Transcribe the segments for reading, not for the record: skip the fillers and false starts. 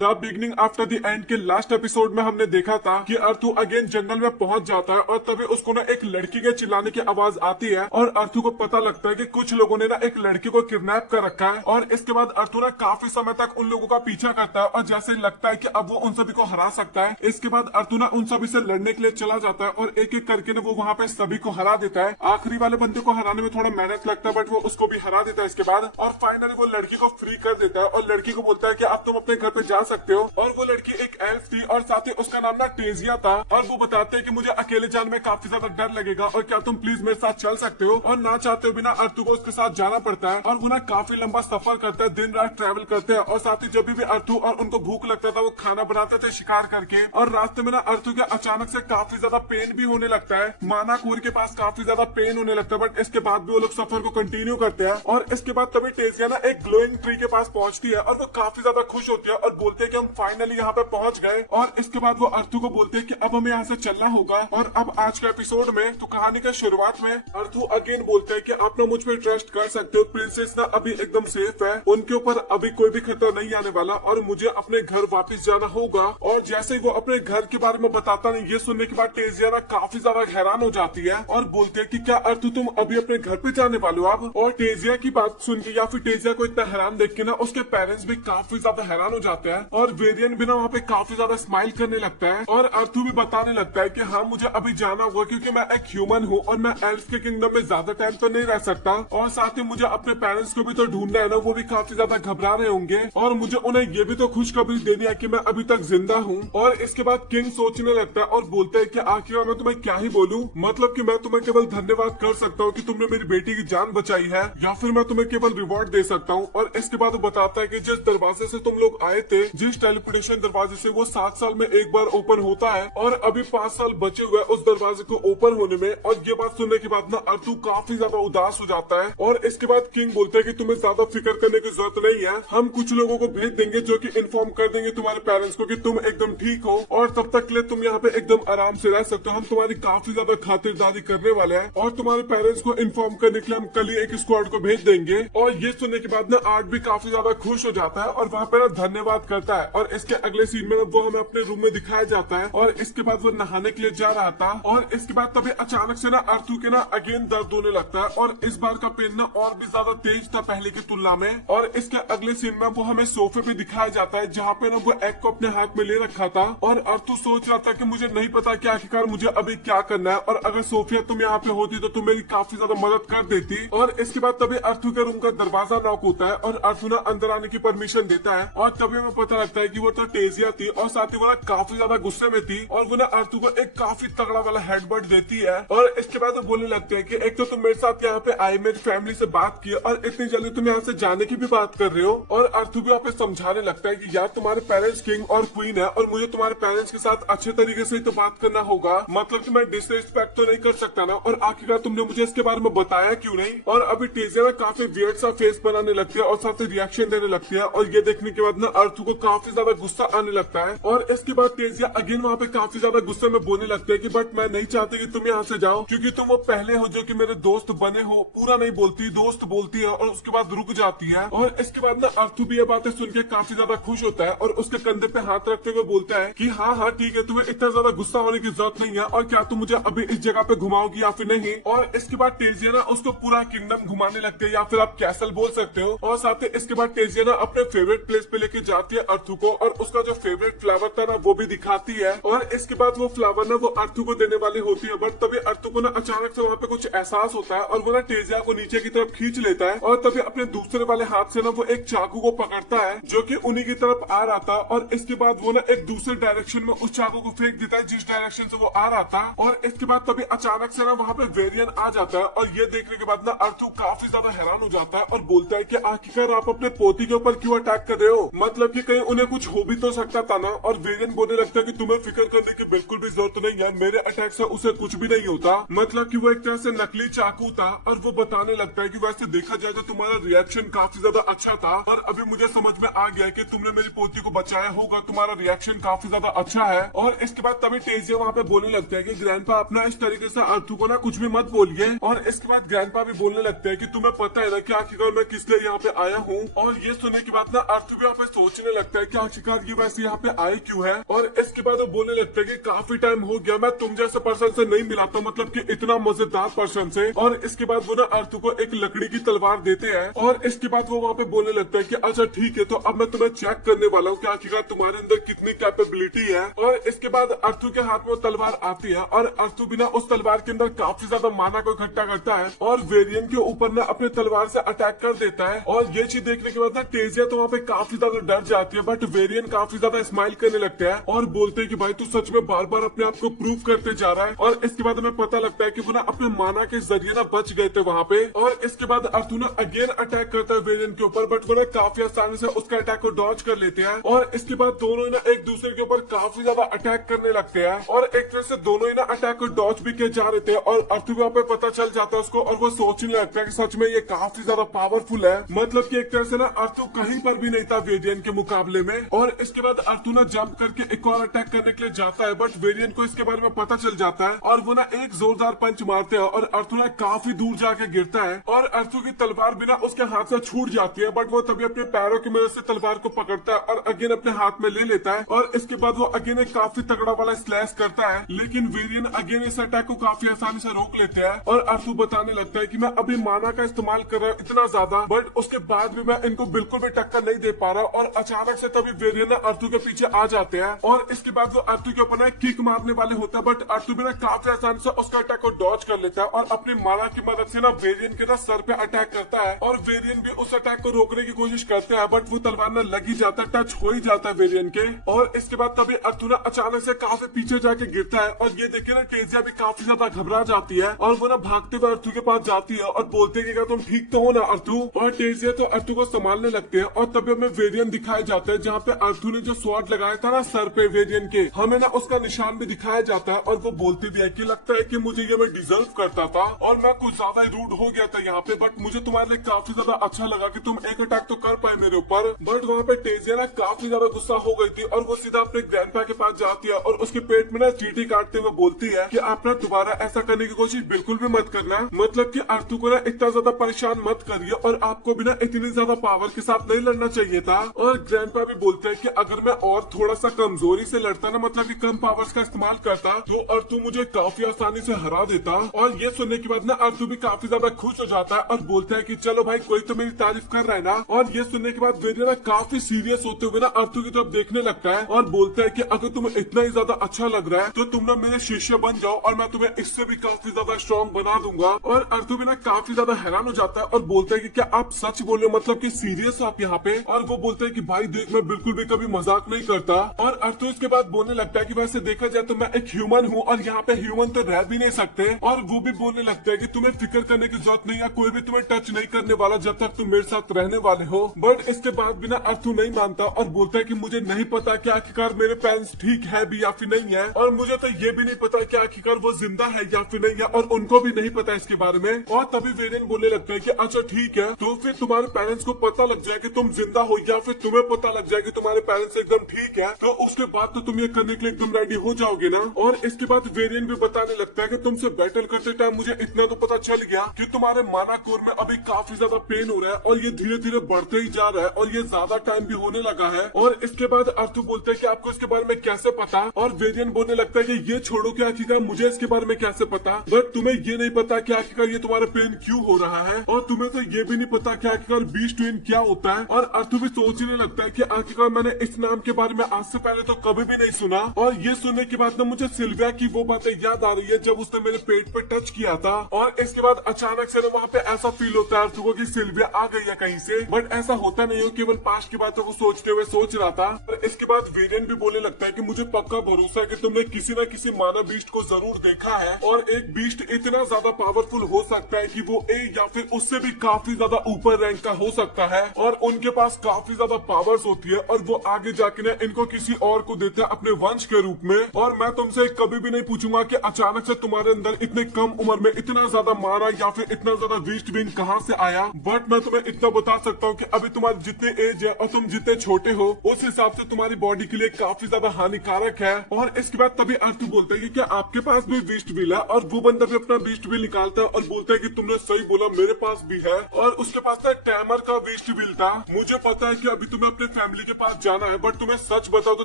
The beginning after the end के last episode में हमने देखा था कि अर्थू अगेन जंगल में पहुंच जाता है और तभी उसको ना एक लड़की के चिल्लाने की आवाज आती है और अर्थू को पता लगता है कि कुछ लोगों ने ना एक लड़की को किडनैप कर रखा है। और इसके बाद अर्थू ना काफी समय तक उन लोगों का पीछा करता है और जैसे लगता है कि अब वो उन सभी को हरा सकता है। इसके बाद अर्थू ना उन सभी से लड़ने के लिए चला जाता है और एक एक करके ना वो वहाँ पे सभी को हरा देता है। आखिरी वाले बंदे को हराने में थोड़ा मेहनत लगता है बट वो उसको भी हरा देता है इसके बाद। और फाइनली वो लड़की को फ्री कर देता है और लड़की को बोलता है कि अब तुम अपने घर पे जा सकते हो। और वो लड़की एक एल्फ थी और साथ ही उसका नाम ना टेजिया था। और वो बताते हैं कि मुझे अकेले जाने में काफी ज्यादा डर लगेगा और क्या तुम प्लीज मेरे साथ चल सकते हो। और ना चाहते हुए बिना अर्थू को उसके साथ जाना पड़ता है और वो ना काफी लंबा सफर करता है, दिन रात ट्रेवल करते हैं। और साथ ही जब भी अर्थू और उनको भूख लगता था वो खाना बनाते थे शिकार करके। और रास्ते में ना अर्थू के अचानक से काफी ज्यादा पेन भी होने लगता है। माना कोर के पास काफी ज्यादा पेन होने लगता है बट इसके बाद भी वो लोग सफर को कंटिन्यू करते हैं। और इसके बाद तभी टेजिया ना एक ग्लोइंग ट्री के पास पहुंचती है और वो काफी ज्यादा खुश होती है और बोलते हैं कि हम फाइनली यहाँ पे पहुंच गए। और इसके बाद वो अर्थू को बोलते हैं कि अब हमें यहाँ से चलना होगा। और अब आज के एपिसोड में तो कहानी के शुरुआत में अर्थू अगेन बोलते हैं कि आप ना मुझ पर ट्रस्ट कर सकते हो, प्रिंसेस ना अभी एकदम सेफ है, उनके ऊपर अभी कोई भी खतरा नहीं आने वाला और मुझे अपने घर वापस जाना होगा। और जैसे ही वो अपने घर के बारे में बताता नहीं, ये सुनने के बाद टेजिया ना काफी ज्यादा हैरान हो जाती है और बोलते है कि क्या अर्थू तुम अभी अपने घर पे जाने वाले हो अब। और टेजिया की बात सुन के या फिर टेजिया को इतना हैरान देख के ना उसके पेरेंट्स भी काफी ज्यादा हैरान हो जाते हैं और वेरियन भी ना वहाँ पे काफी ज्यादा स्माइल करने लगता है। और अर्थू भी बताने लगता है कि हाँ मुझे अभी जाना होगा क्योंकि मैं एक ह्यूमन हूँ और मैं एल्फ के किंगडम में ज्यादा टाइम तो नहीं रह सकता। और साथ ही मुझे अपने पेरेंट्स को भी तो ढूंढना है ना, वो भी काफी ज्यादा घबरा रहे होंगे और मुझे उन्हें ये भी तो खुशखबरी देनी है कि मैं अभी तक जिंदा हूँ। और इसके बाद किंग सोचने लगता है और बोलता है कि आखिर मैं तुम्हें क्या ही बोलूँ, मतलब कि मैं तुम्हें केवल धन्यवाद कर सकता हूँ कि तुमने मेरी बेटी की जान बचाई है या फिर मैं तुम्हें केवल रिवॉर्ड दे सकता हूँ। और इसके बाद वो बताता है कि जिस दरवाजे से तुम लोग आए थे, जिस टेलीपोर्टेशन दरवाजे से, वो 7 साल में एक बार ओपन होता है और अभी 5 साल बचे हुए उस दरवाजे को ओपन होने में। और ये बात सुनने के बाद ना अर्थू काफी ज्यादा उदास हो जाता है। और इसके बाद किंग बोलते हैं कि तुम्हें ज्यादा फिक्र करने की जरूरत नहीं है, हम कुछ लोगों को भेज देंगे जो कि इन्फॉर्म कर देंगे तुम्हारे पेरेंट्स को कि तुम एकदम ठीक हो और तब तक के लिए तुम यहाँ पे एकदम आराम से रह सकते हो। हम तुम्हारी काफी ज्यादा खातिरदारी करने वाले हैं और तुम्हारे पेरेंट्स को इन्फॉर्म करने के लिए हम कल ही एक स्क्वाड को भेज देंगे। और ये सुनने के बाद ना आर्ट भी काफी ज्यादा खुश हो जाता है और वहाँ पे ना धन्यवाद करता है। और इसके अगले सीन में वो हमें अपने रूम में दिखाया जाता है और इसके बाद वो नहाने के लिए जा रहा था। और इसके बाद तभी अचानक से ना अर्थू के ना अगेन दर्द होने लगता है और इस बार का पेन ना और भी ज्यादा तेज था पहले की तुलना में। और इसके अगले सीन में वो हमें सोफे पे दिखाया जाता है जहाँ पे ना वो एग को अपने हाथ में ले रखा था। और अर्थू सोच रहा था कि मुझे नहीं पता कि आखिरकार मुझे अभी क्या करना है और अगर सोफिया तुम यहाँ पे होती तो तुम मेरी काफी ज्यादा मदद कर देती। और इसके बाद तभी अर्थू के रूम का दरवाजा नॉक होता है और अर्थू ना अंदर आने की परमिशन देता है। और तभी हमें पता लगता है कि वो तो टेजिया थी और साथ ही वो ना काफी ज्यादा गुस्से में थी और वो ना अर्थू को एक काफी तगड़ा वाला हेडबट देती है। और इसके बाद वो बोलने लगते हैं कि एक तो तुम मेरे साथ यहाँ पे आए, मेरी फैमिली से बात की और इतनी जल्दी तुम यहाँ से जाने की भी बात कर रहे हो। और अर्थू भी वहाँ पे समझाने लगता है कि यार तुम्हारे पेरेंट्स किंग और क्वीन है और मुझे तुम्हारे पेरेंट्स के साथ अच्छे तरीके से ही तो बात करना होगा, मतलब कि मैं डिसरिस्पेक्ट तो नहीं कर सकता ना। और आखिरकार तुमने मुझे इसके बारे में बताया क्यों नहीं। और अभी टेजिया ना काफी वियर्ड सा फेस बनाने लगती है और साथ ही रिएक्शन देने लगती है और ये देखने के बाद ना अर्थू को काफी ज्यादा गुस्सा आने लगता है। और इसके बाद टेजिया अगेन वहाँ पे काफी ज्यादा गुस्से में बोलने लगते हैं कि बट मैं नहीं चाहती कि तुम यहाँ से जाओ क्योंकि तुम वो पहले हो जो कि मेरे दोस्त बने हो। पूरा नहीं बोलती, दोस्त बोलती है और उसके बाद रुक जाती है। और इसके बाद ना अर्थू भी ये बातें सुन के काफी ज्यादा खुश होता है और उसके कंधे पे हाथ रखते हुए बोलता है कि हाँ हाँ ठीक है, तुम्हें इतना ज्यादा गुस्सा होने की जरूरत नहीं है और क्या तुम मुझे अभी इस जगह पे घुमाओगी या फिर नहीं। और इसके बाद टेजिया ना उसको पूरा किंगडम घुमाने लगते है या फिर आप कैसल बोल सकते हो। और साथ ही इसके बाद टेजिया ना अपने फेवरेट प्लेस पे लेके जाती है अर्थू को और उसका जो फेवरेट फ्लावर था ना वो भी दिखाती है। और इसके बाद वो फ्लावर ना वो अर्थू को देने वाली होती है बट तभी अर्थू को ना अचानक से वहाँ पे कुछ एहसास होता है और वो ना टेजिया को नीचे की तरफ खींच लेता है। और तभी अपने दूसरे वाले हाथ से ना वो एक चाकू को पकड़ता है जो कि उन्हीं की तरफ आ रहा था। और इसके बाद वो ना एक दूसरे डायरेक्शन में उस चाकू को फेंक देता है जिस डायरेक्शन से वो आ रहा था। और इसके बाद तभी अचानक से ना वहाँ पे वेरियन आ जाता है और ये देखने के बाद ना अर्थू काफी ज्यादा हैरान हो जाता है और बोलता है कि आखिरकार आप अपने पोती के ऊपर क्यों अटैक कर रहे हो, मतलब कि कहीं उन्हें कुछ हो भी तो सकता था ना। और वेरियन बोलने लगता है कि तुम्हें फिक्र करने की बिल्कुल भी जरूरत नहीं है, मेरे अटैक से उसे कुछ भी नहीं होता। मतलब कि वो एक तरह से नकली चाकू था। और वो बताने लगता है कि वैसे देखा जाए तो तुम्हारा रिएक्शन काफी ज्यादा अच्छा था, और अभी मुझे समझ में आ गया कि तुमने मेरी पोती को बचाया होगा, तुम्हारा रिएक्शन काफी ज्यादा अच्छा है। और इसके बाद तभी टेजिया वहाँ पे बोलने लगता है कि ग्रैंडपा अपना इस तरीके से अर्थू को ना कुछ भी मत बोलिए। और इसके बाद ग्रैंडपा भी बोलने लगता है कि तुम्हें पता है ना कि आखिरकार मैं किस लिए यहाँ पे आया हूँ। और ये सुनने के बाद ना अर्थू भी यहाँ पे सोचने लगता है कि आखिरकार ये वैसे यहाँ पे आए क्यों है। और इसके बाद वो बोलने लगता है कि काफी टाइम हो गया मैं तुम जैसे पर्सन से नहीं मिला था, मतलब कि इतना मजेदार पर्सन से। और इसके बाद वो ना अर्थू को एक लकड़ी की तलवार देते हैं। और इसके बाद वो वहाँ पे बोलने लगता है कि अच्छा ठीक है, तो अब मैं तुम्हें चेक करने वाला हूँ कि आखिरकार तुम्हारे अंदर कितनी कैपेबिलिटी है। और इसके बाद अर्थू के हाथ में वो तलवार आती है और अर्थू बिना उस तलवार के अंदर काफी ज्यादा माना को इकट्ठा करता है और वेरियन के ऊपर ना अपने तलवार से अटैक कर देता है। और ये चीज देखने के बाद ना टेजिया तो वहाँ पे काफी ज्यादा डर जाती है, बट वेरियन काफी ज्यादा स्माइल करने लगता है और बोलते हैं कि भाई तू सच में बार बार अपने आप को प्रूव करते जा रहा है। और इसके बाद हमें पता लगता है कि वो ना अपने माना के जरिए ना बच गए थे वहाँ पे। और इसके बाद अर्थू ना अगेन अटैक करता है वेरियन के ऊपर, बट वो ना काफी आसानी से उसका अटैक को डॉज कर लेते हैं। और इसके बाद दोनों ना एक दूसरे के ऊपर काफी ज्यादा अटैक करने लगते हैं और एक तरह से दोनों ही ना अटैक को डॉज भी किए जा रहे थे। और अर्थू वहाँ पे पता चल जाता है उसको और वो सोचने लगता है कि सच में ये काफी ज्यादा पावरफुल है। मतलब कि एक तरह से ना अर्थू कहीं पर भी नहीं था वेरियन के मुकाबले में। और इसके बाद अर्थू ना जंप करके एक और अटैक करने के लिए जाता है, बट वेरियन को इसके बारे में पता चल जाता है और वो ना एक जोरदार पंच मारते हैं और अर्थू ना काफी दूर जाके गिरता है और अर्थू की तलवार बिना उसके हाथ से छूट जाती है, बट वो तभी अपने पैरों की मदद से तलवार को पकड़ता है और अगेन अपने हाथ में ले लेता है। और इसके बाद वो अगेन एक काफी तगड़ा वाला स्लैश करता है, लेकिन वेरियन अगेन इस अटैक को काफी आसानी से रोक लेते हैं। और अर्थू बताने लगता है कि मैं अभी माना का इस्तेमाल कर रहा हूँ इतना ज्यादा, बट उसके बाद भी मैं इनको बिल्कुल भी टक्कर नहीं दे पा रहा। और अचानक से तभी वेरियन ना अर्थू के पीछे आ जाते हैं और इसके बाद वो अर्थू के ऊपर ना किक मारने वाले होता है, बट अर्थू भी ना काफी आसानी से उसका अटैक को डॉज कर लेता है और अपनी माना की मदद से ना वेरियन के ना सर पे अटैक करता है। और वेरियन भी उस अटैक को रोकने की कोशिश करते हैं, बट वो तलवार ना लग ही जाता है, टच हो ही जाता है वेरियन के। और इसके बाद तभी अर्थू ना अचानक से काफी पीछे जाके गिरता है और ये देखे ना टेजिया भी काफी ज्यादा घबरा जाती है और वो ना भागते हुए अर्थू के पास जाती है और बोलते हैं कि क्या तुम ठीक तो हो ना अर्थू। और टेजिया तो अर्थू को संभालने लगते हैं और तभी हमें वेरियन दिखाए जाते हैं जहाँ पे अर्थू ने जो स्वॉर्ड लगाया था ना सर पे वेरियन के, हमें ना उसका निशान भी दिखाया जाता है। और वो बोलती भी है कि लगता है कि मुझे ये मैं डिजर्व करता था और मैं कुछ ज्यादा ही रूड हो गया था यहाँ पे, बट मुझे तुम्हारे लिए काफी ज्यादा अच्छा लगा कि तुम एक अटैक तो कर पाए मेरे ऊपर। बट वहाँ पे टेजिया ना काफी ज्यादा गुस्सा हो गई थी और वो सीधा अपने ग्रैंडपा के पास जाती है और उसके पेट में ना चींटी काटते हुए बोलती है कि आप ना दोबारा ऐसा करने की कोशिश बिल्कुल भी मत करना, मतलब कि अर्थू को ना इतना ज्यादा परेशान मत करिए और आपको भी ना इतनी ज्यादा पावर के साथ नहीं लड़ना चाहिए था। और ग्रैंडपा भी बोलते हैं कि अगर मैं और थोड़ा सा कमजोरी से लड़ता ना, मतलब कि कम पावर्स का इस्तेमाल करता, तो अर्थू मुझे काफी आसानी से हरा देता। और ये सुनने के बाद ना अर्थू भी काफी ज्यादा खुश हो जाता है और बोलता है कि चलो भाई कोई तो मेरी तारीफ कर रहा है ना। और ये सुनने के बाद वेरियन ना काफी सीरियस होते हुए ना अर्थू की तरफ देखने लगता है और बोलता है कि अगर तुम्हें इतना ही ज्यादा अच्छा लग रहा है तो तुम ना मेरे शिष्य बन जाओ और मैं तुम्हें इससे भी काफी ज्यादा स्ट्रॉन्ग बना दूंगा। और अर्थू भी ना काफी ज्यादा हैरान हो जाता है और बोलता है कि क्या आप सच बोल रहे हो, मतलब कि सीरियस आप यहाँ पे। और वो बोलते हैं कि भाई देख मैं बिल्कुल भी कभी मजाक नहीं करता। और अर्थू इसके बाद बोलने लगता है कि वैसे देखा जाए तो मैं एक ह्यूमन हूँ और यहाँ पे ह्यूमन तो रह भी नहीं सकते। और वो भी बोलने लगता है कि तुम्हें फिक्र करने की जरूरत नहीं है, कोई भी तुम्हें टच नहीं करने वाला जब तक तुम मेरे साथ रहने वाले हो। बट इसके बाद भी ना अर्थू नहीं मानता और बोलता है कि मुझे नहीं पता कि आखिरकार मेरे पेरेंट्स ठीक है भी या फिर नहीं है, और मुझे तो ये भी नहीं पता कि आखिरकार वो जिंदा है या फिर नहीं है, और उनको भी नहीं पता इसके बारे में। और तभी वेरियन बोलने लगता है कि अच्छा ठीक है, तो फिर तुम्हारे पेरेंट्स को पता लग जाए कि तुम जिंदा हो या फिर तुम्हें पता लग जाए कि तुम्हारे पेरेंट्स एकदम ठीक है, तो उसके बाद तो तुम ये करने के लिए एकदम रेडी हो जाओगे ना। और इसके बाद वेरियन भी बताने लगता है कि तुमसे बैटल करते टाइम मुझे इतना तो पता चल गया कि तुम्हारे माना कोर में अभी काफी ज्यादा पेन हो रहा है और ये धीरे धीरे बढ़ते ही जा रहा है और ये ज्यादा टाइम भी होने लगा है। और इसके बाद अर्थू बोलते हैं कि आपको इसके बारे में कैसे पता, और वेरियन बोलने लगता है कि ये छोड़ो कि आखिरकार मुझे इसके बारे में कैसे पता, बट तुम्हें ये नहीं पता कि आखिरकार ये तुम्हारा पेन क्यों हो रहा है, और तुम्हें तो ये भी नहीं पता कि आखिरकार बीस्ट ट्विन क्या होता है। और अर्थू भी सोचने लगता है कि आखिरकार मैंने इस नाम के बारे में आज से पहले तो कभी भी नहीं सुना। और ये सुनने के बाद ना मुझे सिल्विया की वो बातें याद आ रही है जब उसने मेरे पेट पे टच किया था। और इसके बाद अचानक से वहाँ पे ऐसा फील होता है अर्थू को कि सिल्विया आ गई है कहीं से, बट ऐसा होता नहीं हो, केवल पास्ट की बातों को सोचते हुए सोच रहा था। और इसके बाद वेरियन भी बोलने लगता है कि मुझे पक्का भरोसा है कि तुमने किसी न किसी मानव बीस्ट को जरूर देखा है, और एक बीस्ट इतना ज्यादा पावरफुल हो सकता है कि वो ए या फिर उससे भी काफी ज्यादा ऊपर रैंक का हो सकता है, और उनके पास काफी ज्यादा पावर्स होती है और वो आगे जाके ना इन को किसी और को देते हैं अपने वंश के रूप में। और मैं तुमसे कभी भी नहीं पूछूंगा कि अचानक से तुम्हारे अंदर इतने कम उम्र में इतना ज्यादा मारा या फिर इतना ज्यादा वीस्ट विंग कहाँ से आया, बट मैं तुम्हें इतना बता सकता हूँ कि अभी तुम्हारी जितने एज है और तुम जितने छोटे हो उस हिसाब से तुम्हारी बॉडी के लिए काफी ज्यादा हानिकारक है। और इसके बाद तभी अर्थ बोलता है कि क्या आपके पास भी वीस्ट विल है, और वो बंदा भी अपना वीस्ट विल निकालता है और बोलता है कि तुमने सही बोला, मेरे पास भी है। और उसके पास था टैमर का वीस्ट विल था। मुझे पता है कि अभी तुम्हें अपने फैमिली के पास जाना है, बट तुम्हें सच बताओ तो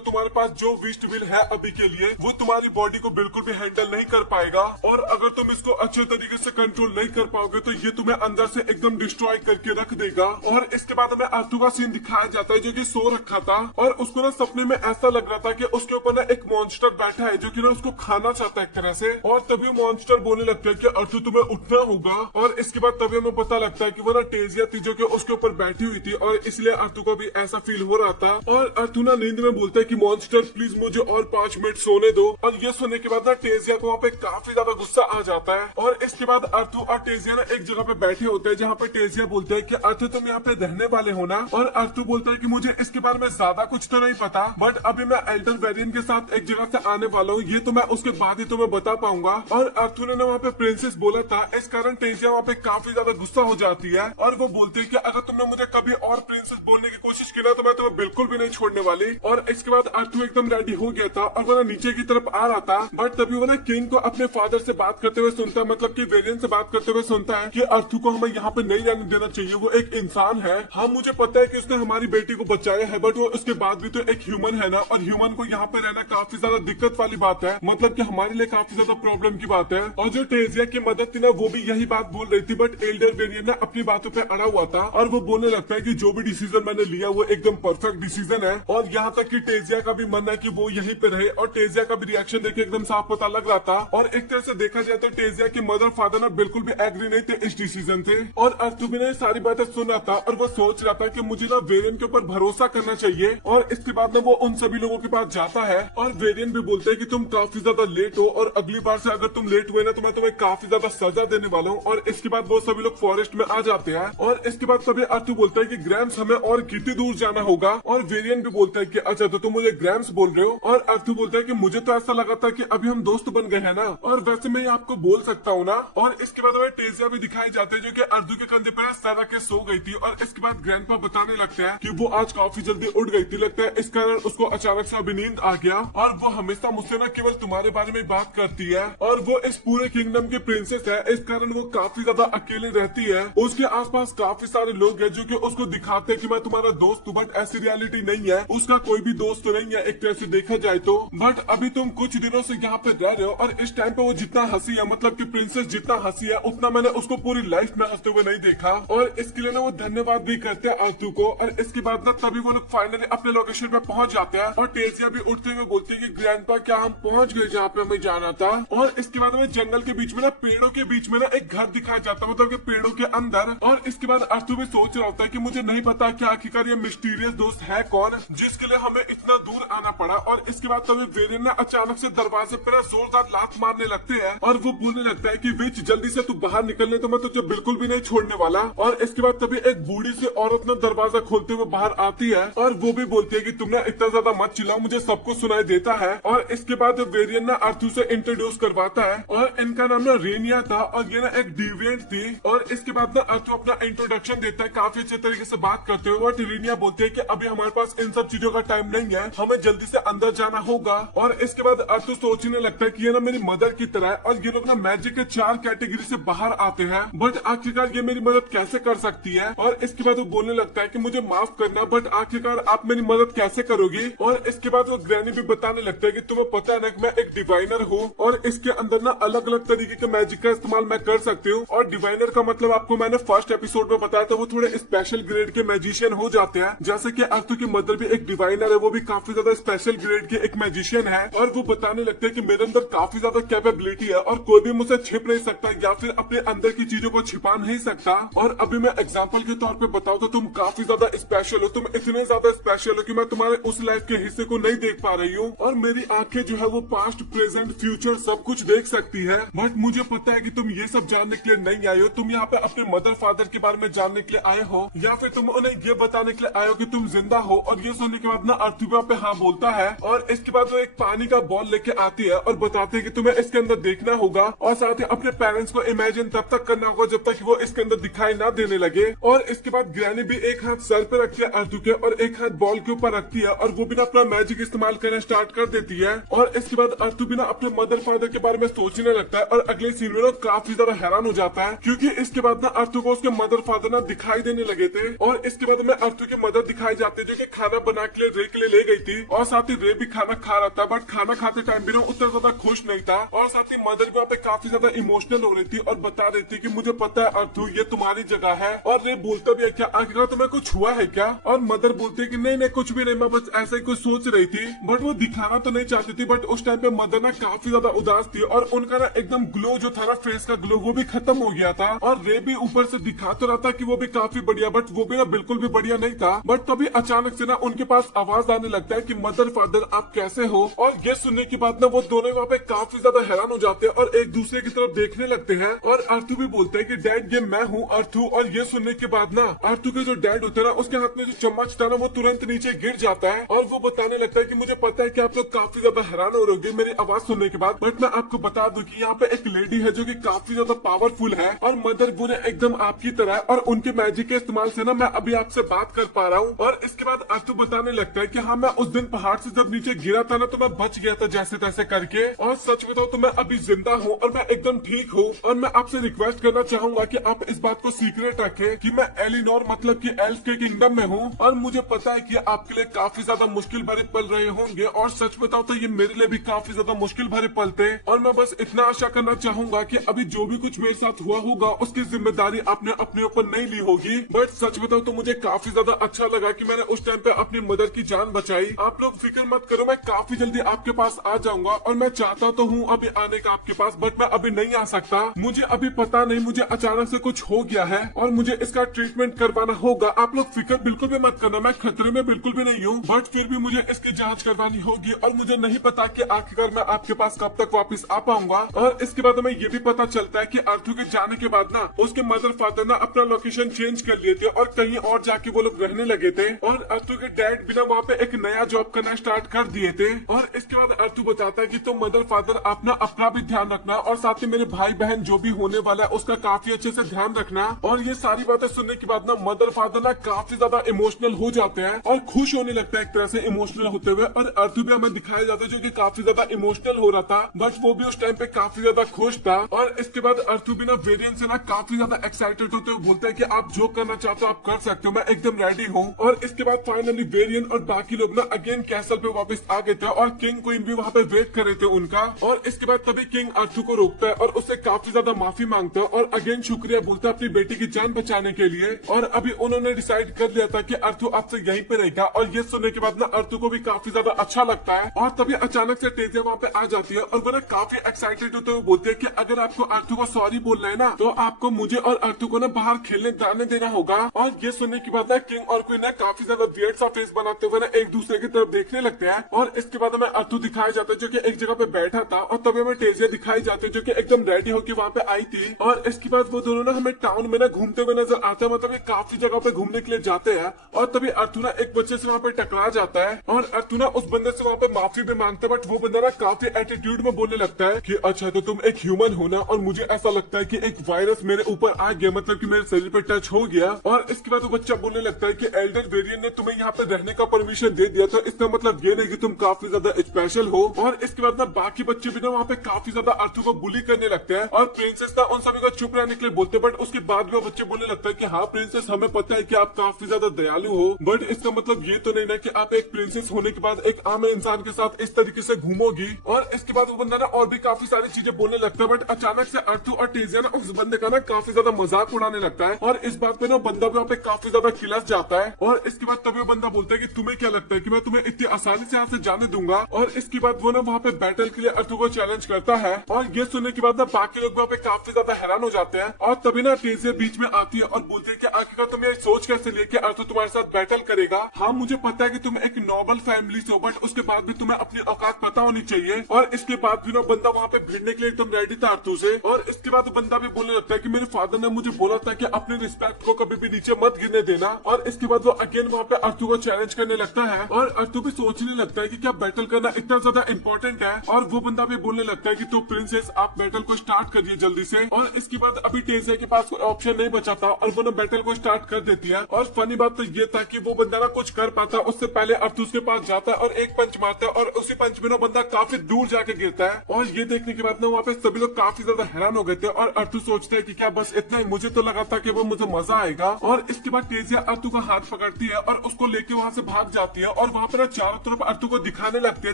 तुम्हारे पास जो वीस्ट विल है अभी के लिए वो तुम्हारी बॉडी को बिल्कुल भी हैंडल नहीं कर पाएगा। और अगर तुम इसको अच्छे तरीके से कंट्रोल नहीं कर पाओगे तो ये तुम्हें अंदर से एकदम डिस्ट्रॉय करके रख देगा। और इसके बाद हमें अर्थू का सीन दिखाया जाता है जो कि सो रखा था और उसको ना सपने में ऐसा लग रहा था कि उसके ऊपर ना एक मॉन्स्टर बैठा है जो कि ना उसको खाना चाहता है एक तरह से। और तभी मॉन्स्टर बोलने लगता है कि अर्थू तुम्हें उठना होगा। और इसके बाद तभी हमें पता लगता है कि वो ना टेजिया थी जो कि उसके ऊपर बैठी हुई थी और इसलिए अर्थू को भी ऐसा फील हो रहा था। और अर्थू ना नींद में बोलता है कि मॉन्स्टर प्लीज मुझे और 5 मिनट सोने दो। और ये सुनने के बाद ना टेजिया को वहाँ पे काफी ज्यादा गुस्सा आ जाता है। और इसके बाद अर्थू और टेजिया ना एक जगह पे बैठे होते हैं जहाँ पे टेजिया बोलते हैं कि अर्थू तुम यहाँ पे रहने वाले हो ना। और अर्थू बोलता है कि मुझे इसके बारे में ज्यादा कुछ तो नहीं पता, बट अभी मैं एल्डर वेरियन के साथ एक जगह से आने वाला हूँ, ये तो मैं उसके बाद ही तुम्हें बता पाऊंगा। और अर्थू ने वहाँ पे प्रिंसेस बोला था, इस कारण टेजिया वहाँ पे काफी ज्यादा गुस्सा हो जाती है और वो बोलती है कि अगर तुमने मुझे कभी और प्रिंसेस बोलने की कोशिश की ना तो मैं तुम्हें बिल्कुल भी नहीं छोड़ने वाली। और इसके बाद अर्थू एकदम रेडी हो गया था और वो ना नीचे की तरफ आ रहा था, बट तभी वो ना किंग को अपने फादर से बात करते हुए सुनता है, मतलब कि वेरियन से बात करते हुए सुनता है कि अर्थू को हमें यहाँ पे नहीं रहने देना चाहिए, वो एक इंसान है। हाँ मुझे पता है कि उसने हमारी बेटी को बचाया है, बट वो उसके बाद भी तो एक ह्यूमन है ना, और ह्यूमन को यहाँ पे रहना काफी ज्यादा दिक्कत वाली बात है, मतलब कि हमारे लिए काफी ज्यादा प्रॉब्लम की बात है। और जो टेजिया की मदद थी ना वो भी यही बात बोल रही थी, बट एल्डर वेरियन ना अपनी बातों पे अड़ा हुआ था और वो बोलने लगता है कि जो भी डिसीजन मैंने लिया वो एकदम परफेक्ट डिसीजन है। और यहाँ तक कि टेजिया का भी मन है कि वो यहीं पे रहे, और टेजिया का भी रिएक्शन देखे एकदम साफ पता लग रहा था। और एक तरह से देखा जाए तो टेजिया की मदर फादर ना बिल्कुल भी एग्री नहीं थे इस डिसीजन से। और अर्थू भी ने सारी बातें सुन रहा था और वो सोच रहा था कि मुझे ना वेरियन के ऊपर भरोसा करना चाहिए। और इसके बाद में वो उन सभी लोगों के पास जाता है और वेरियन भी बोलते हैं कि तुम काफी ज्यादा लेट हो और अगली बार से अगर तुम लेट हुए ना तो मैं तुम्हें काफी ज्यादा सजा देने वाला हूँ। और इसके बाद वो सभी लोग फॉरेस्ट में आ जाते हैं। और इसके बाद तभी अर्थू बोलता है कि ग्रैम्स हमें और कितनी दूर जाना होगा। और वेरियन भी बोलता है कि अच्छा तो तुम मुझे ग्रैम्स बोल रहे हो। और अर्थू बोलता है कि मुझे तो ऐसा लगा था कि अभी हम दोस्त बन गए हैं ना, और वैसे मैं आपको बोल सकता हूँ ना। और इसके बाद हमें टेजिया भी दिखाई जाते हैं जो कि अर्थू के कंधे पर सर रख के सो गई थी। और इसके बाद ग्रैंडपा बताने लगते हैं कि वो आज काफी जल्दी उठ गई थी, लगता है इस कारण उसको अचानक से अभी नींद आ गया। और वो हमेशा मुझसे न केवल तुम्हारे बारे में बात करती है, और वो इस पूरे किंगडम की प्रिंसेस है, इस कारण वो काफी ज्यादा अकेले रहती है। उसके आसपास काफी सारे लोग हैं जो कि उसको दिखाते हैं कि मैं तुम्हारा दोस्त हूँ, बट ऐसी रियलिटी नहीं है, उसका कोई भी दोस्त नहीं है एक तरह से देखा जाए तो। बट अभी तुम कुछ दिनों से यहाँ पे रह रहे हो और इस टाइम पे वो जितना हंसी है, मतलब कि प्रिंसेस जितना हंसी है उतना मैंने उसको पूरी लाइफ में हंसते हुए नहीं देखा। और इसके लिए ना वो धन्यवाद भी करते हैं अर्थू को। और इसके बाद ना तभी वो लोग फाइनली अपने लोकेशन पे पहुंच जाते हैं और टेजिया भी उठते हुए बोलती है कि ग्रैंडपा क्या हम पहुंच गए जहाँ पे हमें जाना था। और इसके बाद हमें जंगल के बीच में ना पेड़ों के बीच में ना एक घर दिखाया जाता है, मतलब कि पेड़ों के अंदर। और इसके बाद अर्थू भी सोच रहा होता है कि मुझे नहीं पता कि आखिरकार ये मिस्टीरियस दोस्त है कौन जिसके लिए हमें इतना दूर आना पड़ा। और इसके बाद तभी वेरियन ना अचानक से दरवाजे पर जोरदार लात मारने लगते हैं और वो बोलने लगता है कि विच जल्दी से तू बाहर निकलने तो मैं तुझे बिल्कुल भी नहीं छोड़ने वाला। और इसके बाद तभी एक बूढ़ी सी औरत ने दरवाजा खोलते हुए बाहर आती है और वो भी बोलती है कि तुमने इतना ज्यादा मत चिल्लाओ, मुझे सब कुछ सुनाई देता है। और इसके बाद वेरियन ना अर्थू से इंट्रोड्यूस करवाता है और इनका नाम ना रेनिया था और ये ना एक डिविएंट थी। और इसके बाद ना अर्थू अपना इंट्रोडक्शन देता है काफी अच्छे तरीके से बात करते हुए। बट रेनिया बोलती है कि अभी हमारे पास इन सब चीजों का टाइम नहीं है, हमें जल्दी से अंदर जाना होगा। और इसके बाद अर्थू सोचने लगता है कि ये ना मेरी मदर की तरह है और ये लोग ना मैजिक के 4 कैटेगरी से बाहर आते हैं, बट आखिरकार ये मेरी मदद कैसे कर सकती है। और इसके बाद वो बोलने लगता है कि मुझे माफ करना, बट आखिरकार आप मेरी मदद कैसे करोगी। और इसके बाद वो ग्रैनी भी बताने लगता है कि तुम्हें पता है ना कि मैं एक डिवाइनर हूँ और इसके अंदर ना अलग अलग तरीके के मैजिक का इस्तेमाल मैं कर सकती हूँ। और डिवाइनर का मतलब आपको मैंने फर्स्ट एपिसोड में बताया था, वो थोड़े स्पेशल ग्रेड के मैजिशियन हो जाते हैं, जैसे कि अर्थू की मदर भी एक डिवाइनर है, वो भी काफी ज्यादा स्पेशल स्पेशल ग्रेड के एक मैजिशियन है और वो बताने लगते हैं कि मेरे अंदर काफी ज्यादा कैपेबिलिटी है और कोई भी मुझसे छिप नहीं सकता या फिर अपने अंदर की चीजों को छिपा नहीं सकता। और अभी मैं एग्जाम्पल के तौर पे बताऊं तो तुम काफी ज्यादा स्पेशल हो, तुम इतने ज्यादा स्पेशल हो कि मैं तुम्हारे उस लाइफ के हिस्से को नहीं देख पा रही हूँ और मेरी आंखें जो है वो पास्ट प्रेजेंट फ्यूचर सब कुछ देख सकती है। बट मुझे पता है कि तुम ये सब जानने के लिए नहीं आए हो, तुम यहाँ पे अपने मदर फादर के बारे में जानने के लिए आए हो या फिर तुम उन्हें ये बताने के लिए आए हो कि तुम जिंदा हो। और ये सुनने के बाद ना अर्थुगा पे हाँ बोलता है और इसके बाद वो एक पानी का बॉल लेके आती है और बताते हैं कि तुम्हें इसके अंदर देखना होगा और साथ ही अपने पेरेंट्स को इमेजिन तब तक करना होगा जब तक वो इसके अंदर दिखाई ना देने लगे। और इसके बाद ग्रैनी भी एक हाथ सर पे रखती है अर्थु के और एक हाथ बॉल के ऊपर रखती है और वो भी ना अपना मैजिक इस्तेमाल करना स्टार्ट कर देती है। और इसके बाद अर्थु भी ना अपने मदर फादर के बारे में सोचने लगता है और अगले सीन में ना काफी ज्यादा हैरान हो जाता है क्योंकि इसके बाद ना अर्थु को उसके मदर फादर ना दिखाई देने लगे थे। और इसके बाद में अर्थु की मदर दिखाई जाती है जो कि खाना बना के लिए रे के लिए ले गई थी और साथ ही रे भी खाना खा रहा था बट खाना खाते टाइम भी ना उतना ज्यादा खुश नहीं था। और साथ ही मदर भी वहाँ पे काफी ज्यादा इमोशनल हो रही थी और बता रही थी कि मुझे पता है अर्थु ये तुम्हारी जगह है। और रे बोलता भी है क्या आखिरकार तुम्हें कुछ हुआ है क्या? और मदर बोलती है कि नहीं नहीं कुछ भी नहीं, मैं बस ऐसे ही कुछ सोच रही थी। बट वो दिखाना तो नहीं चाहती थी बट उस टाइम पे मदर ना काफी ज्यादा उदास थी और उनका ना एकदम ग्लो जो था ना फेस का ग्लो वो भी खत्म हो गया था। और रे भी ऊपर से दिखा तो रहा था कि वो भी काफी बढ़िया बट वो भी ना बिल्कुल भी बढ़िया नहीं था। बट तभी अचानक से ना उनके पास आवाज आने लगता है कि मदर फादर आप कैसे हो? और ये सुनने के बाद ना वो दोनों वहाँ पे काफी ज्यादा हैरान हो जाते हैं और एक दूसरे की तरफ देखने लगते हैं। और अर्थु भी बोलते हैं कि डैड ये मैं हूँ अर्थु। और ये सुनने के बाद ना अर्थु के जो डैड होते हैं ना उसके हाथ में जो चम्मच था ना वो तुरंत नीचे गिर जाता है और वो बताने लगता है कि मुझे पता है कि आप लोग काफी ज्यादा हैरान हो रहे मेरी आवाज सुनने के बाद, बट मैं आपको बता दूं कि यहाँ पे एक लेडी है जो कि काफी ज्यादा पावरफुल है और मदर बुरे एकदम आपकी तरह है और उनके मैजिक के इस्तेमाल से ना मैं अभी आपसे बात कर पा रहा हूँ। और इसके बाद अर्थु बताने लगता है कि हाँ मैं उस दिन पहाड़ से जब नीचे गिरा था ना तो मैं बच गया था जैसे तैसे करके और सच बताओ तो मैं अभी जिंदा हूँ और मैं एकदम ठीक हूँ। और मैं आपसे रिक्वेस्ट करना चाहूंगा कि आप इस बात को सीक्रेट रखें कि मैं एलिनोर मतलब कि एल्फ के किंगडम में हूँ और मुझे पता है कि आपके लिए काफी ज्यादा मुश्किल भरे पल रहे होंगे और सच बताओ तो ये मेरे लिए भी काफी ज्यादा मुश्किल भरे पल थे। और मैं बस इतना आशा करना चाहूंगा कि अभी जो भी कुछ मेरे साथ हुआ होगा उसकी जिम्मेदारी आपने अपने ऊपर नहीं ली होगी। बट सच बताओ तो मुझे काफी ज्यादा अच्छा लगा कि मैंने उस टाइम पे अपनी मदर की जान बचाई। आप लोग फिक्र मत करो, मैं काफी जल्दी आपके पास आ जाऊंगा और मैं चाहता तो हूँ अभी आने का आपके पास बट मैं अभी नहीं आ सकता। मुझे अभी पता नहीं, मुझे अचानक से कुछ हो गया है और मुझे इसका ट्रीटमेंट करवाना होगा। आप लोग फिक्र बिल्कुल भी मत करना, मैं खतरे में बिल्कुल भी नहीं हूँ बट फिर भी मुझे इसकी जांच करवानी होगी और मुझे नहीं पता कि आखिरकार मैं आपके पास कब तक वापस आ पाऊंगा। और इसके बाद हमें ये भी पता चलता है कि अर्थु के जाने के बाद ना उसके मदर फादर ना अपना लोकेशन चेंज कर लिए थे और कहीं और जाके वो लोग रहने लगे थे और अर्थु के डैड बिना वहाँ पे एक नया जॉब करना स्टार्ट कर दिए थे। और इसके बाद अर्थु बताता है कि तुम मदर फादर अपना भी ध्यान रखना और साथ ही मेरे भाई बहन जो भी होने वाला है उसका काफी अच्छे से ध्यान रखना। और ये सारी बातें सुनने के बाद ना मदर फादर ना काफी ज्यादा इमोशनल हो जाते हैं और खुश होने लगता है एक तरह से इमोशनल होते हुए। और अर्थु भी हमें दिखाया जाता है जो कि काफी ज्यादा इमोशनल हो रहा था बट वो भी उस टाइम पे काफी ज्यादा खुश था। और इसके बाद अर्थु भी ना वेरियन से ना काफी ज्यादा एक्साइटेड होते हुए बोलते हैं कि आप जो करना चाहते हो आप कर सकते हो, मैं एकदम रेडी हूँ। और इसके बाद फाइनली वेरियन और बाकी लोग ना अगेन कैसल पे वापस आ गए थे और किंग क्वीन भी वहाँ पे वेट कर रहे थे उनका। और इसके बाद तभी किंग अर्थु को रोकता है और उससे काफी ज्यादा माफी मांगता है और अगेन शुक्रिया बोलता है अपनी बेटी की जान बचाने के लिए। और अभी उन्होंने डिसाइड कर लिया था कि अर्थु आपसे यहीं पे रहेगा। और ये सुनने के बाद ना अर्थु को भी काफी ज्यादा अच्छा लगता है। और तभी अचानक से तेजिया वहाँ पे आ जाती है और वो ना काफी एक्साइटेड होते हुए बोलते हैं कि अगर आपको अर्थु को सॉरी बोलना है ना तो आपको मुझे और अर्थु को ना बाहर खेलने जाने देना होगा। और ये सुनने के बाद ना किंग और क्वीन काफी ज्यादा वियर्ड सा फेस बनाते हुए ना एक दूसरे की तरफ देखने लगते हैं। और इसके बाद हमें अर्थु दिखाया जाता है जो कि एक जगह पे बैठा था और तभी हमें तेजिया दिखाई जाती है जो कि एकदम रेडी होकर वहाँ पे आई थी। और इसके बाद वो दोनों ना हमें टाउन में ना घूमते हुए नजर आते हैं, मतलब ये काफी जगह पे घूमने के लिए जाते हैं। और तभी अर्थु ना एक बच्चे से वहाँ पे टकरा जाता है और अर्थु ना उस बंदे से वहाँ पे माफी भी मांगता है बट वो बंदा ना काफी एटीट्यूड में बोलने लगता है कि अच्छा तो तुम एक ह्यूमन हो ना और मुझे ऐसा लगता है कि एक वायरस मेरे ऊपर आ गया, मतलब कि मेरे शरीर पे टच हो गया। और इसके बाद वो बच्चा बोलने लगता है कि एल्डर वेरियन ने तुम्हें यहाँ पे रहने का परमिशन दे दिया तो इसका मतलब ये नहीं कि तुम काफी ज्यादा स्पेशल हो। और इसके बाद ना बाकी बच्चे भी ना वहाँ पे काफी ज्यादा अर्थु को बुली करने लगते हैं और प्रिंसेस ना उन सभी को चुप रहने के लिए बोलते हैं। बट उसके बाद भी बच्चे बोलने लगता है कि हाँ प्रिंसेस हमें पता है कि आप काफी ज्यादा दयालु हो बट इसका मतलब ये तो नहीं ना कि आप एक प्रिंसेस होने के बाद एक आम इंसान के साथ इस तरीके से घूमोगी। और इसके बाद वो बंदा ना और भी काफी सारी चीजें बोलने लगता है बट अचानक से अर्थु और तेजिया ना उस बंदे का ना काफी ज्यादा मजाक उड़ाने लगता है और इस बात पे ना बंदा वहाँ पे काफी ज्यादा खिलस जाता है। और इसके बाद तभी वो बंदा बोलता है कि तुम्हें क्या लगता है कि मैं तुम्हें इतनी आसानी से यहाँ से जाने दूंगा। और इसके बाद वो ना वहाँ पे बैटल के लिए अर्थु को चैलेंज करता है और ये सुनने के बाद ना बाकी लोग वहाँ पे काफी ज्यादा हैरान हो जाते हैं। और तभी ना टेजिया बीच में आती है और बोलती है कि आखिरकार तुम ये सोच कैसे लिए कि अर्थु तुम्हारे साथ बैटल करेगा। हाँ मुझे पता है कि तुम एक नॉर्मल फैमिली से हो, बट उसके बाद भी तुम्हें अपनी औकात पता होनी चाहिए। और इसके बाद भी ना बंदा वहाँ पे भिड़ने के लिए एकदम रेडी था अर्थु से। और इसके बाद बंदा भी बोलने लगता है कि मेरे फादर ने मुझे बोला था कि अपनी रिस्पेक्ट को कभी भी नीचे मत गिरने देना। और इसके बाद वो अगेन वहाँ पे अर्थु को चैलेंज करने लगता है और अर्थु भी सोचने लगता है कि क्या बैटल करना इतना ज्यादा इंपॉर्टेंट है। और वो बंदा भी बोलने लगता है कि तो प्रिंसेस आप बैटल को स्टार्ट करिए जल्दी से। और इसके बाद अभी टेजिया के पास कोई ऑप्शन नहीं बचा था और वो ना बैटल को स्टार्ट कर देती है। और फनी बात तो ये था कि वो बंदा ना कुछ कर पाता उससे पहले अर्थु उसके पास जाता है और एक पंच मारता है और उसी पंच में ना बंदा काफी दूर जाके गिरता है। और ये देखने के बाद ना वहाँ पे सभी लोग काफी ज्यादा हैरान हो गए थे और अर्थु सोचते है कि क्या बस इतना ही, मुझे तो लगा था कि वो मुझे मजा आएगा। और इसके बाद टेजिया अर्थु का हाथ पकड़ती है और उसको लेके वहाँ से भाग जाती है और वहाँ पे ना चारों तरफ अर्थु को दिखाने लगती है,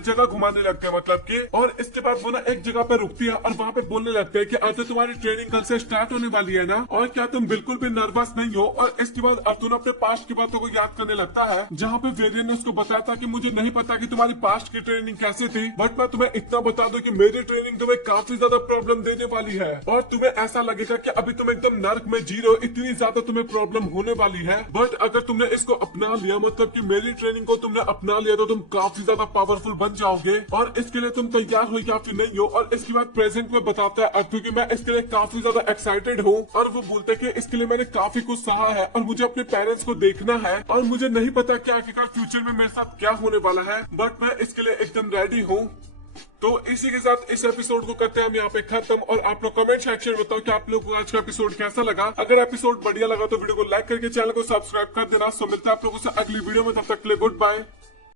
जगह घुमाने लगते हैं मतलब कि। और इसके बाद वो ना एक जगह पे रुकती है और वहाँ पे बोलने लगते हैं कि अर्थु तुम्हारी ट्रेनिंग कल से स्टार्ट होने वाली है ना, और क्या तुम बिल्कुल भी नर्वस नहीं हो। और इसके बाद अर्थु ना अपने पास्ट की बातों को याद करने लगता है, जहाँ पे वेरियन ने उसको बताया था कि मुझे नहीं पता कि तुम्हारी पास्ट की ट्रेनिंग कैसे थी, बट मैं तुम्हें इतना बता दूं कि मेरी ट्रेनिंग तुम्हें काफी ज्यादा प्रॉब्लम देने वाली है और तुम्हें ऐसा लगेगा कि अभी तुम एकदम नर्क में जी रहे हो, इतनी ज्यादा तुम्हें प्रॉब्लम होने वाली है। बट अगर तुमने इसको अपना लिया, मतलब कि मेरी ट्रेनिंग को तुमने अपना लिया, तो तुम काफी ज्यादा पावरफुल बन जाओगे। और इसके लिए तुम तैयार हो या फिर नहीं हो। और इसके बाद प्रेजेंट में बताता है अर्थु कि मैं इसके लिए काफी ज्यादा एक्साइटेड हूँ। और वो बोलते हैं कि इसके लिए मैंने काफी कुछ सहा है और मुझे अपने पेरेंट्स को देखना है और मुझे नहीं पता कि आखिरकार फ्यूचर में मेरे साथ क्या होने वाला है, बट मैं इसके लिए एकदम रेडी हूँ। तो इसी के साथ इस एपिसोड को करते हैं हम यहाँ पे खत्म। और आप लोग कमेंट सेक्शन में बताओ कि आप लोगों को आज का एपिसोड कैसा लगा। अगर एपिसोड बढ़िया लगा तो वीडियो को लाइक करके चैनल को सब्सक्राइब कर देना। सो मिलता है आप लोगों से अगली वीडियो में, तब तक के लिए गुड बाय।